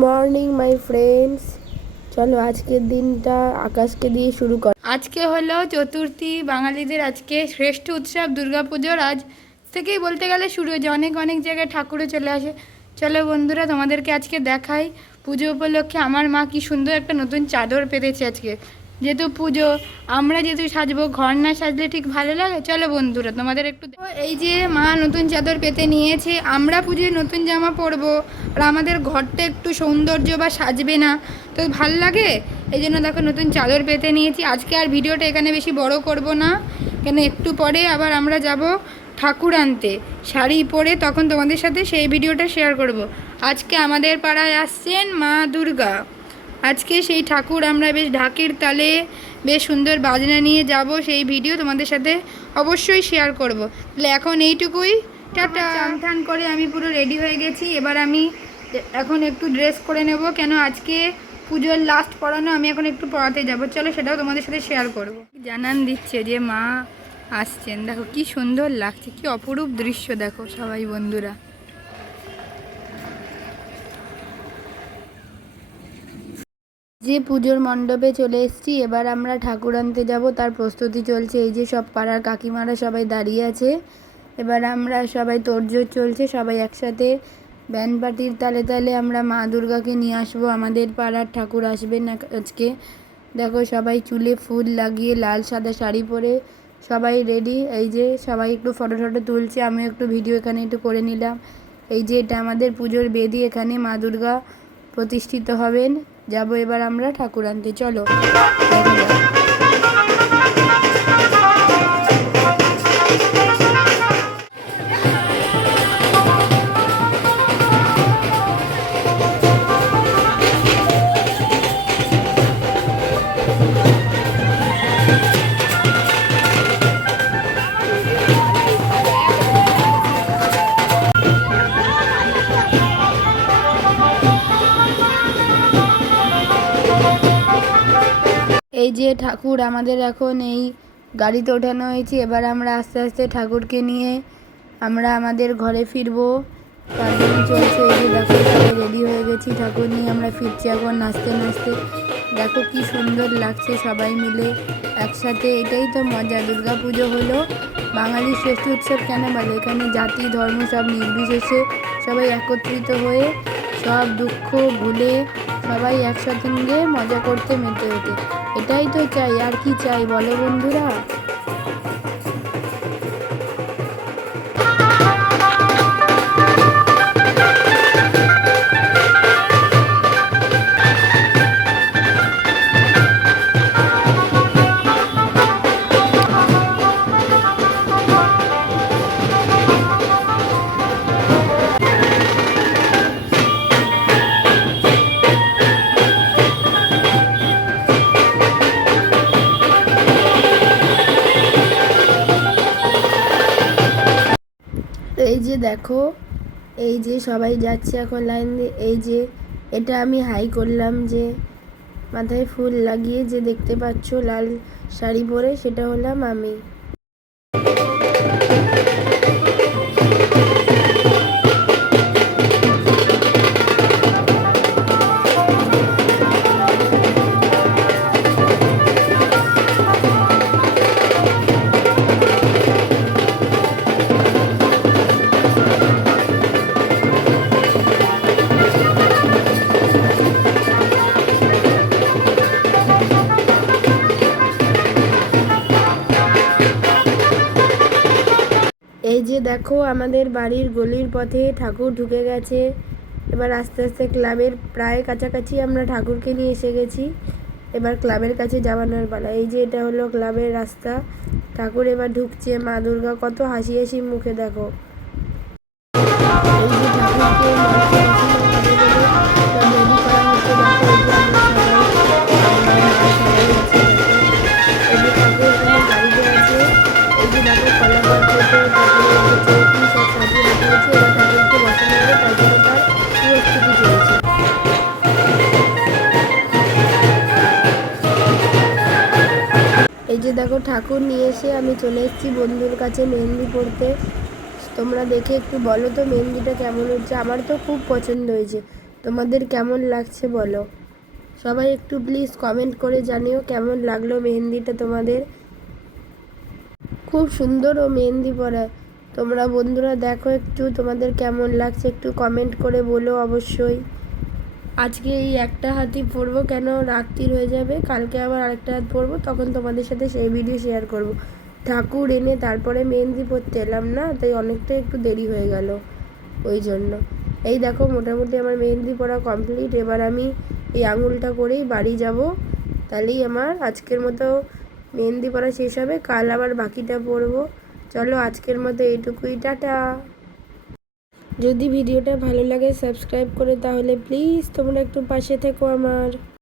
Morning my friends, চলো আজকের দিনটা আকাশকে দিয়ে শুরু কর। আজকে হলো চতুর্থী, বাঙালিদের আজকে শ্রেষ্ঠ উৎসব দুর্গাপুজোর। আজ থেকেই বলতে গেলে শুরু হয়েছে, অনেক অনেক জায়গায় ঠাকুরও চলে আসে। চলো বন্ধুরা, তোমাদেরকে আজকে দেখাই পুজো উপলক্ষে আমার মা কি সুন্দর একটা নতুন চাদর পেতেছে আজকে। যেহেতু পুজো, আমরা যেহেতু সাজবো, ঘর না সাজলে ঠিক ভালো লাগে। চলো বন্ধুরা, তোমাদের একটু এই যে মা নতুন চাদর পেতে নিয়েছে। আমরা পুজোয় নতুন জামা পরবো, আর আমাদের ঘরটা একটু সৌন্দর্য বা সাজবে না তো ভাল লাগে, এই জন্য দেখো নতুন চাদর পেতে নিয়েছি। আজকে আর ভিডিওটা এখানে বেশি বড় করব না, কেন একটু পরে আবার আমরা যাব ঠাকুর আনতে শাড়ি পরে, তখন তোমাদের সাথে সেই ভিডিওটা শেয়ার করব। আজকে আমাদের পাড়ায় আসছেন মা দুর্গা। আজকে সেই ঠাকুর আমরা বেশ ঢাকের তালে বেশ সুন্দর বাজনা নিয়ে যাব, সেই ভিডিও তোমাদের সাথে অবশ্যই শেয়ার করব। তাহলে এখন এইটুকুই, টাটা। চান টান করে আমি পুরো রেডি হয়ে গেছি। এবার আমি এখন একটু ড্রেস করে নেব, কেন আজকে পুজোর লাস্ট পড়ানো, আমি এখন একটু পড়াতে যাব। চলো সেটাও তোমাদের সাথে শেয়ার করব। জানান দিচ্ছে যে মা আসছেন, দেখো কি সুন্দর লাগছে, কি অপরূপ দৃশ্য দেখো সবাই বন্ধুরা। যে পুজোর মণ্ডপে চলে এসেছি, এবার আমরা ঠাকুর আনতে যাব, তার প্রস্তুতি চলছে। এই যে সব পাড়ার কাকিমারা সবাই দাঁড়িয়ে আছে। এবার আমরা সবাই তোড়জোড় চলছে, সবাই একসাথে ব্যান্ড পার্টির তালে তালে আমরা মা দুর্গাকে নিয়ে আসবো। আমাদের পাড়ার ঠাকুর আসবেন আজকে। দেখো সবাই চুলে ফুল লাগিয়ে লাল সাদা শাড়ি পরে সবাই রেডি। এই যে সবাই একটু ফটো টটো তুলছে, আমিও একটু ভিডিও এখানে একটু করে নিলাম। এই যে এটা আমাদের পুজোর বেদি, এখানে মা দুর্গা প্রতিষ্ঠিত হবেন। যাব এবার আমরা ঠাকুর আনতে, চলো। এই যে ঠাকুর আমাদের এখন এই গাড়িতে ওঠানো হয়েছে। এবার আমরা আস্তে আস্তে ঠাকুরকে নিয়ে আমরা আমাদের ঘরে ফিরবো। তার জন্য চলছে। এই যে দেখো সবাই রেডি হয়ে গেছি, ঠাকুর নিয়ে আমরা ফিরছি এখন নাচতে নাচতে। দেখো কি সুন্দর লাগছে সবাই মিলে একসাথে, এটাই তো মজা। দুর্গা পুজো হলো বাঙালির শ্রেষ্ঠ উৎসব কেন বলে, এখানে জাতি ধর্ম সব নির্বিশেষে সবাই একত্রিত হয়ে সব দুঃখ ভুলে সবাই একসঙ্গে মজা করতে মেতে ওঠে। এটাই তো চাই, আর কি চাই বলো বন্ধুরা। এই যে দেখো, এই যে সবাই যাচ্ছে এখন লাইন দিয়ে। এই যে এটা আমি হাই করলাম, যে মাথায় ফুল লাগিয়ে যে দেখতে পাচ্ছ লাল শাড়ি পরে, সেটা হলাম আমি। এই যে দেখো আমাদের বাড়ির গলির পথে ঠাকুর ঢুকে গেছে। এবার আস্তে আস্তে ক্লাবের প্রায় কাছাকাছি আমরা ঠাকুরকে নিয়ে এসে গেছি। এবার ক্লাবের কাছে যাওয়ানোর পালা। এই যে এটা হলো ক্লাবের রাস্তা, ঠাকুর এবার ঢুকছে। মা দুর্গা কত হাসি হাসি মুখে, দেখো। এই যে ঠাকুরকে এই যে দেখো ঠাকুর নিয়ে এসে আমি চলে এসেছি বন্ধুর কাছে মেহেন্দি পড়তে। তোমরা দেখে একটু বলো তো মেহেন্দিটা কেমন হচ্ছে। আমার তো খুব পছন্দ হয়েছে। তোমাদের কেমন লাগছে বলো, সবাই একটু প্লিজ কমেন্ট করে জানিও কেমন লাগলো মেহেন্দিটা তোমাদের। খুব সুন্দর ও মেহেন্দি পরা। তোমরা বন্ধুরা দেখো একটু তোমাদের কেমন লাগছে, একটু কমেন্ট করে বলো অবশ্যই। আজকে এই একটা হাতই পরবো, কেন রাত্রির হয়ে যাবে, কালকে আবার আরেকটা হাত পরবো, তখন তোমাদের সাথে সেই ভিডিও শেয়ার করব। ঠাকুর এনে তারপরে মেহেন্দি পরতে এলাম না, তাই অনেকটা একটু দেরি হয়ে গেল ওই জন্য। এই দেখো মোটামুটি আমার মেহেন্দি পরা কমপ্লিট। এবার আমি এই আঙুলটা করেই বাড়ি যাব, তাহলেই আমার আজকের মতো মেহেন্দি পরা শেষ হবে। কাল আবার বাকিটা পরবো। চলো আজকের মতো এইটুকুই, টাটা। যদি ভিডিওটা ভালো লাগে সাবস্ক্রাইব করে তাহলে প্লিজ তোমরা একটু পাশে থেকো আমার।